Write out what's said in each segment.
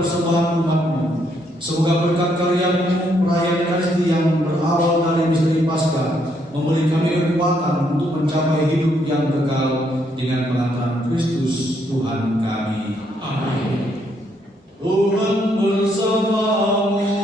persembahan umat-Mu. Semoga berkat karya-Mu, perayaan Ekaristi yang berawal dari misteri Paskah memberi kami kekuatan untuk mencapai hidup yang kekal dengan pengantaran Kristus Tuhan kami. Amin. Tuhan bersamamu.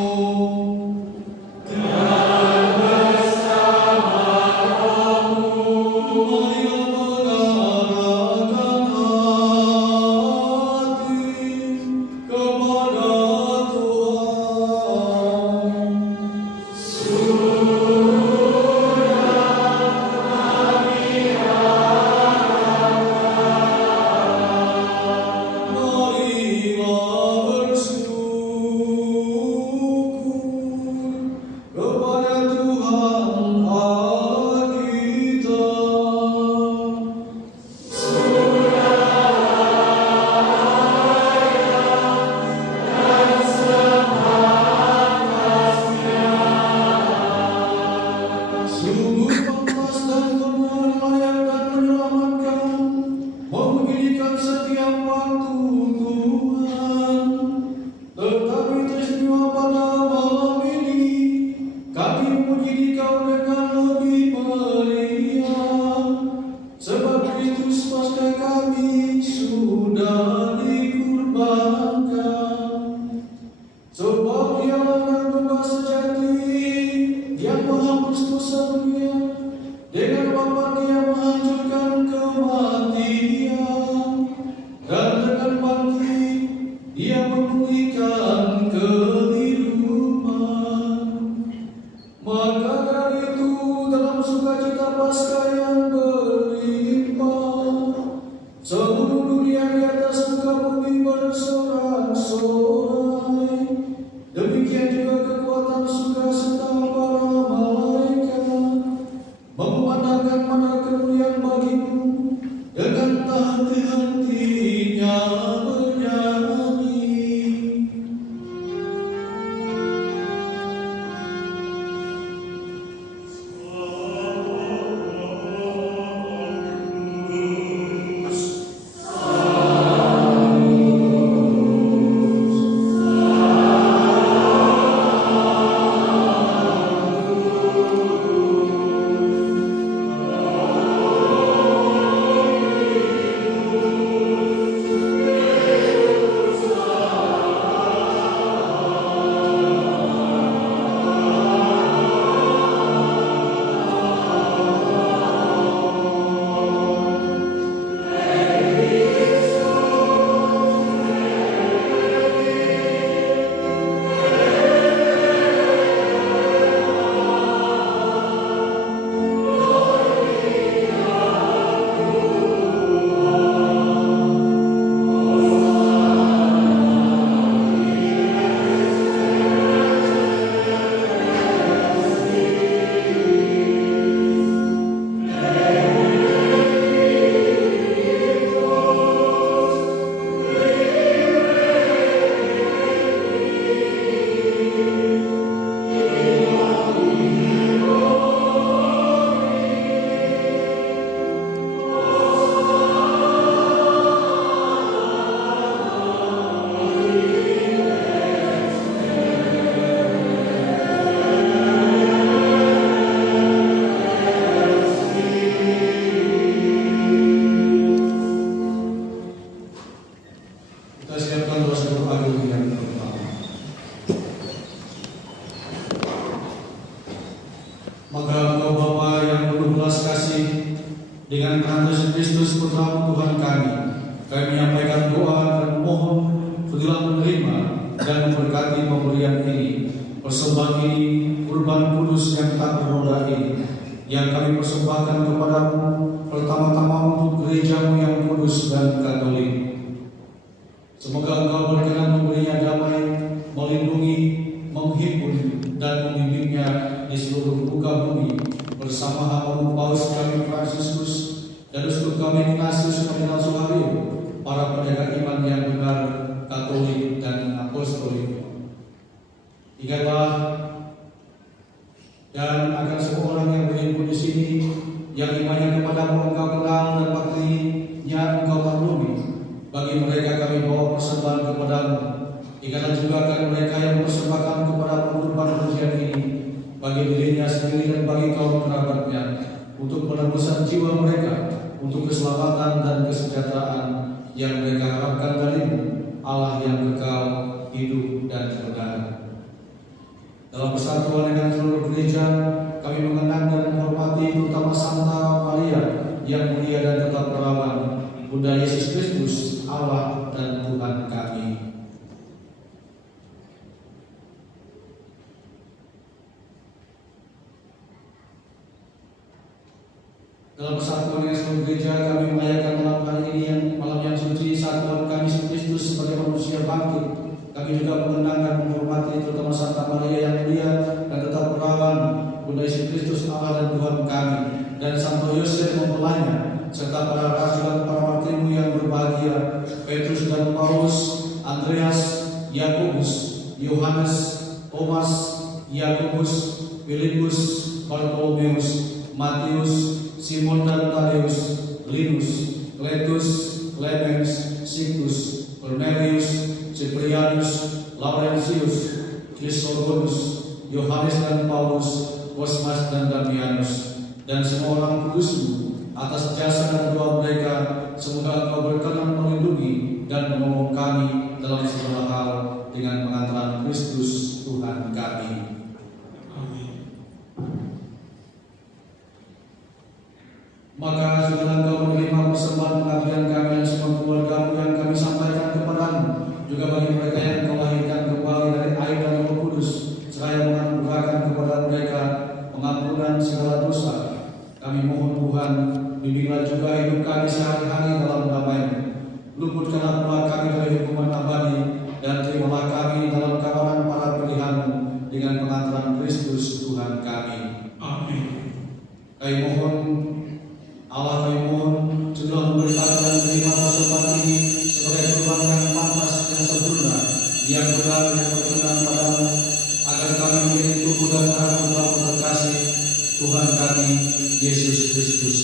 Dan agar semua orang yang berhimpun di sini, yang imannya kepadamu Engkau kenal dan baktinya Engkau maklumi, bagi mereka kami bawa persembahan kepadamu. Jika banyak untuk penebusan jiwa mereka, untuk keselamatan dan kesejahteraan yang mereka harapkan darimu, Allah yang kekal, hidup dan benar. Dalam persatuan dengan seluruh gereja, kami mengenang dan menghormati terutama Santa Maria yang mulia dan tetap perawan, Bunda Yesus Kristus, Allah dan Tuhan kami. Dalam persatuan dengan seluruh gereja, kami merayakan malam hari ini malam yang suci saat Tuhan kami Yesus Kristus sebagai manusia bangkit. Kami juga mengenang dan menghormati terutama Santa Maria yang mulia dan tetap perawan, Bunda Yesus Kristus, Allah dan Tuhan kami, dan Santo Yosef mempelainya, serta para rasul dan para martirmu yang berbahagia, Petrus dan Paulus, Andreas, Yakobus, Yohanes, Thomas, Yakobus, Filipus, Bartolomeus, Matius, Simon dan Tadeus, Linus, Cletus, Clemens, Sictus, Cornelius, Ciprianus, Laurentius, Chrysogonus, Yohanes dan Paulus, Cosmas dan Damianus, dan semua orang kudusmu. Atas jasa dan doa mereka, semoga Engkau berkenan melindungi dan menolong kami dalam segala hal dengan pengantaran Kristus Tuhan kami. Amin. Maka sudah Engkau menerima persembahan pengabdian kami dan semua keluargamu yang kami sampaikan kepadamu, juga bagi mereka yang Kau lahirkan kembali dari air dan Roh Kudus, seraya menganugerahkan kepada mereka pengampunan segala dosa. Kami mohon Tuhan, bimbinglah juga hidup kami sehari-hari dalam damai-Mu. Luputkanlah pula kami dari hukuman abadi, dan terimalah kami dalam kawanan para pilihan-Mu dengan pengantaran Kristus Tuhan kami. Amin. Kami mohon Allah, kami mohon sudah memberkati dan menerima persembahan ini sebagai kurban yang pantas dan sempurna, yang benar yang berkenan padamu, agar kami menjadi tubuh dan darah Putra-Mu terkasih, Tuhan kami Yesus Kristus.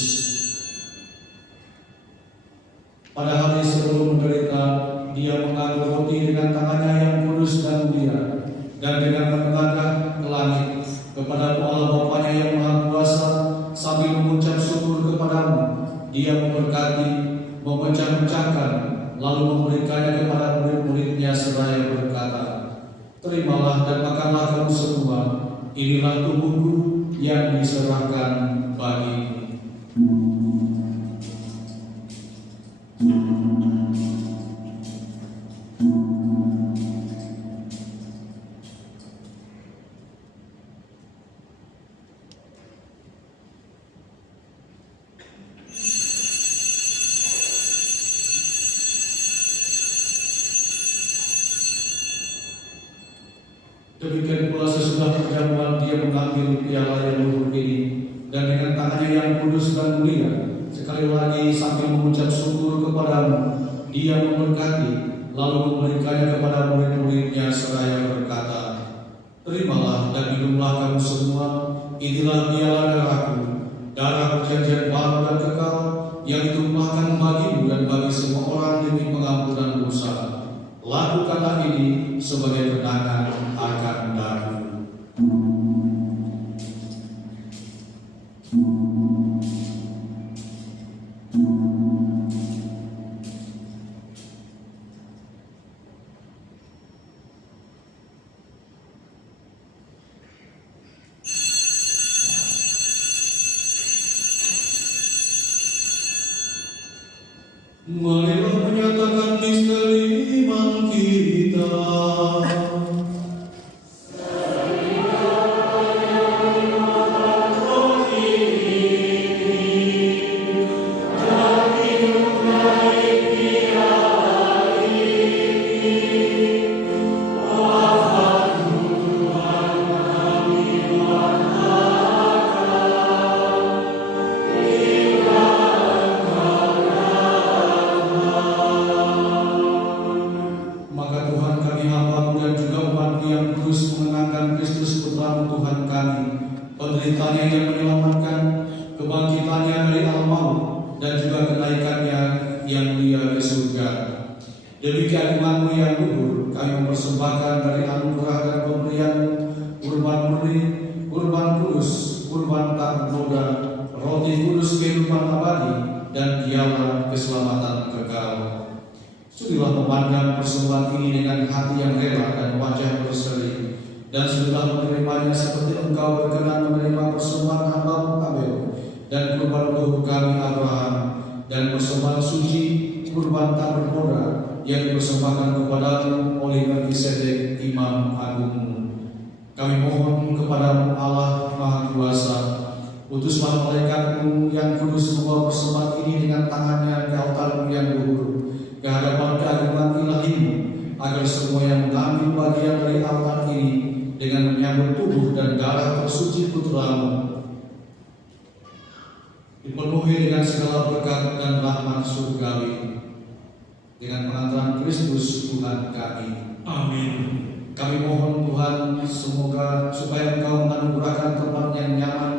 Pada hari sebelum menderita, Dia mengambil roti dengan tangannya yang kudus dan mulia, dan dengan menengadah ke langit kepada Allah Bapanya yang Maha Kuasa, sambil mengucap syukur kepadamu, Dia memberkati, memecah-mecahkan, lalu memberikannya kepada murid-muridnya seraya berkata, terimalah dan makanlah kamu semua, inilah tubuhku yang diserahkan bagimu. Demikian pula sesudah perjamuan Dia mengambil piala yang luhur ini, dan dengan tangannya yang kudus dan mulia, sekali lagi sambil mengucap syukur kepadamu, Dia memberkati, lalu memberikannya kepada murid-muridnya seraya berkata, terimalah dan minumlah kamu semua, inilah piala darahku, darah perjanjian baru dan kekal, yang ditumpahkan bagimu dan bagi semua orang demi pengampunan dosa. Lakukanlah ini sebagai kenangan akan aku. Marilah menyatakan misteri iman kita. roti kudus kehidupan abadi, dan dialah keselamatan kekal. Sudilah memandang persembahan ini dengan hati yang rela dan wajah berseri, dan sudilah menerimanya seperti Engkau berkenan menerima persembahan hamba-Mu Abel, dan kurban leluhur kami Abraham, dan persembahan suci kurban tak bernoda yang dipersembahkan kepadamu oleh Melkisedek Imam Agungmu. Kami mohon kepada Allah Maha Kuasa, utuslah malaikatmu yang kudus membawa persembahan ini dengan tangannya ke altar-Mu yang luhur, ke hadapan keagungan ilahi-Mu, agar semua yang mengambil bagian dari altar ini dengan menyambut tubuh dan darah tersuci Putra-Mu dipenuhi dengan segala berkat dan rahmat surgawi, dengan pengantaran Kristus Tuhan kami. Amin. Kami mohon Tuhan, semoga supaya Engkau menganugerahkan tempat yang nyaman,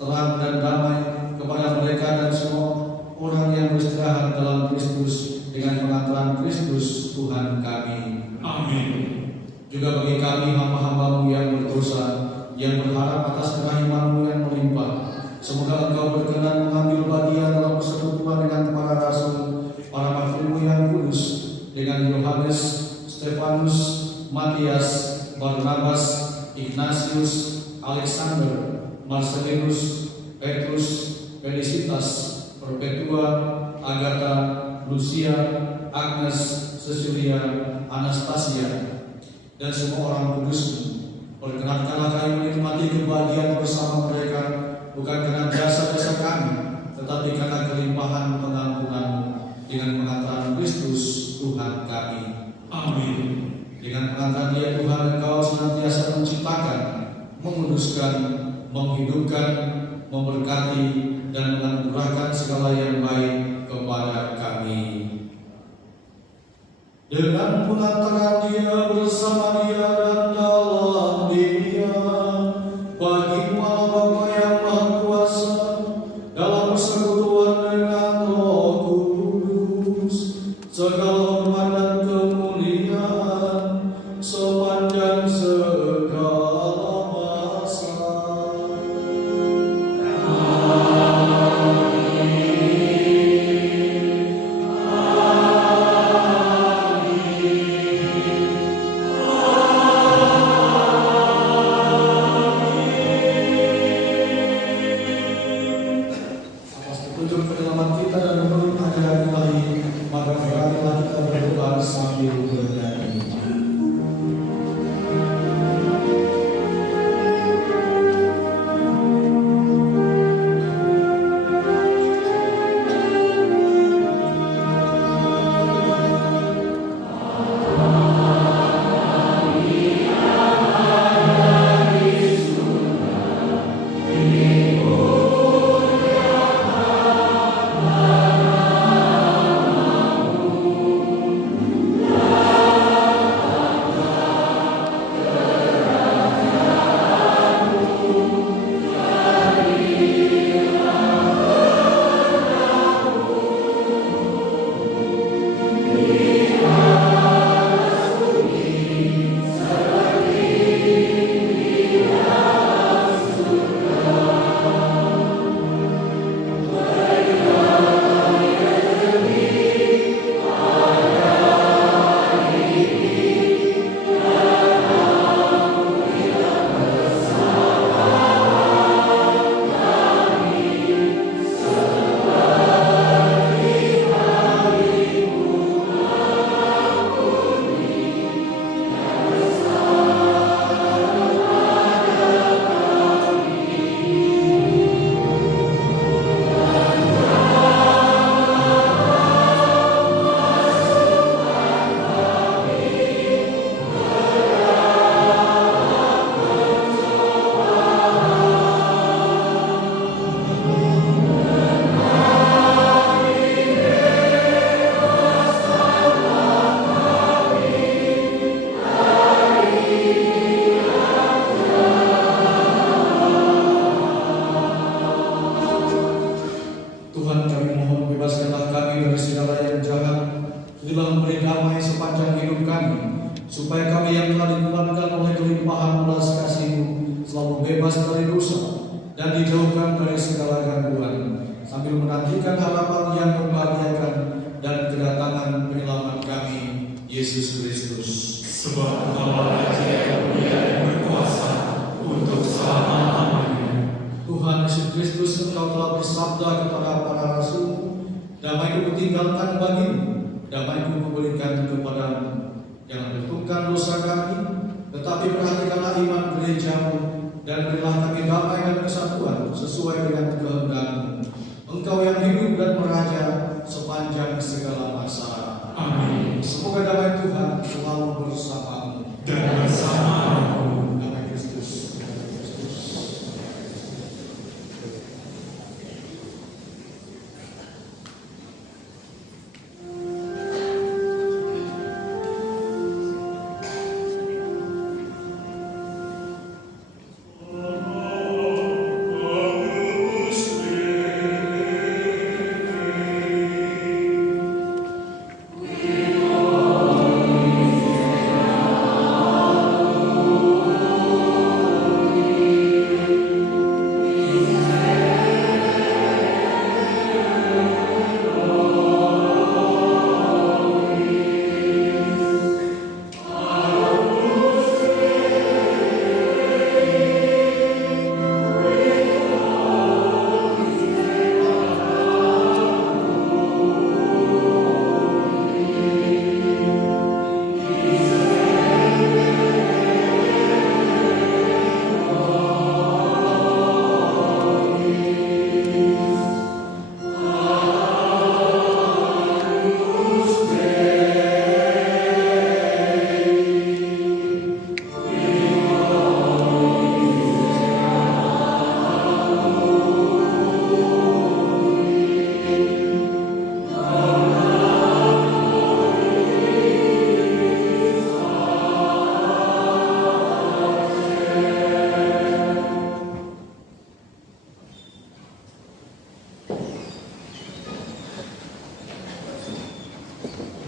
terang dan damai kepada mereka dan semua orang yang beristirahat dalam Kristus, dengan pengantaran Kristus Tuhan kami. Amin. Juga bagi kami hamba-hamba-Mu yang berdosa, yang berharap atas kerahiman-Mu yang melimpah, semoga Engkau berkenan mengambil bagian dalam persekutuan dengan para rasul, para martir-Mu yang kudus, dengan Yohanes, Stefanus, Matias, Barnabas, Ignatius, Alexander, Marcelinus, Petrus, Felicitas, Perpetua, Agatha, Lucia, Agnes, Cecilia, Anastasia, dan semua orang kudus-Mu. Perkenankanlah kami menikmati kebahagiaan bersama mereka, bukan karena jasa-jasa kami, tetapi karena kelimpahan pengampunan-Mu, dengan pengantaran Kristus Tuhan kami. Amin. Dengan pengantaran Dia Tuhan, Engkau senantiasa menciptakan, menguduskan, menghidupkan, memberkati, dan menganugerahkan segala yang baik kepada kami. Dengan pengantaran Dia, bersama Dia, dan dalam Dia, bagi Allah Bapa yang Maha Kuasa, dalam persekutuan dengan Roh Kudus, segala hormat dan kemuliaan sepanjang segala masa. Amin. menantikan harapan yang membahagiakan dan kedatangan penyelamat kami, Yesus Kristus. Sebab Engkau Raja yang mulia dan berkuasa untuk selama-lamanya. Tuhan Yesus Kristus, Engkau telah bersabda kepada para rasul, damai-Ku kutinggalkan bagimu, damai-Ku kuberikan kepadamu. Jangan bentukkan dosa kami, tetapi perhatikanlah iman gerejamu, dan berilah kami damai dan kesatuan sesuai dengan kehendak-Mu. Engkau yang hidup dan meraja sepanjang segala masa. Amin. Semoga damai Tuhan selalu bersamamu Dan bersamamu. Damai Kristus.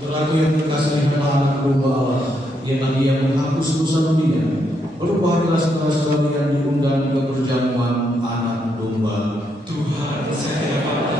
Saudaraku yang terkasih, anak domba Allah, ialah Dia menghapus dosa dunia. Berbahagialah saudara-saudara yang diundang ke perjamuan anak domba. Tuhan, saya dapat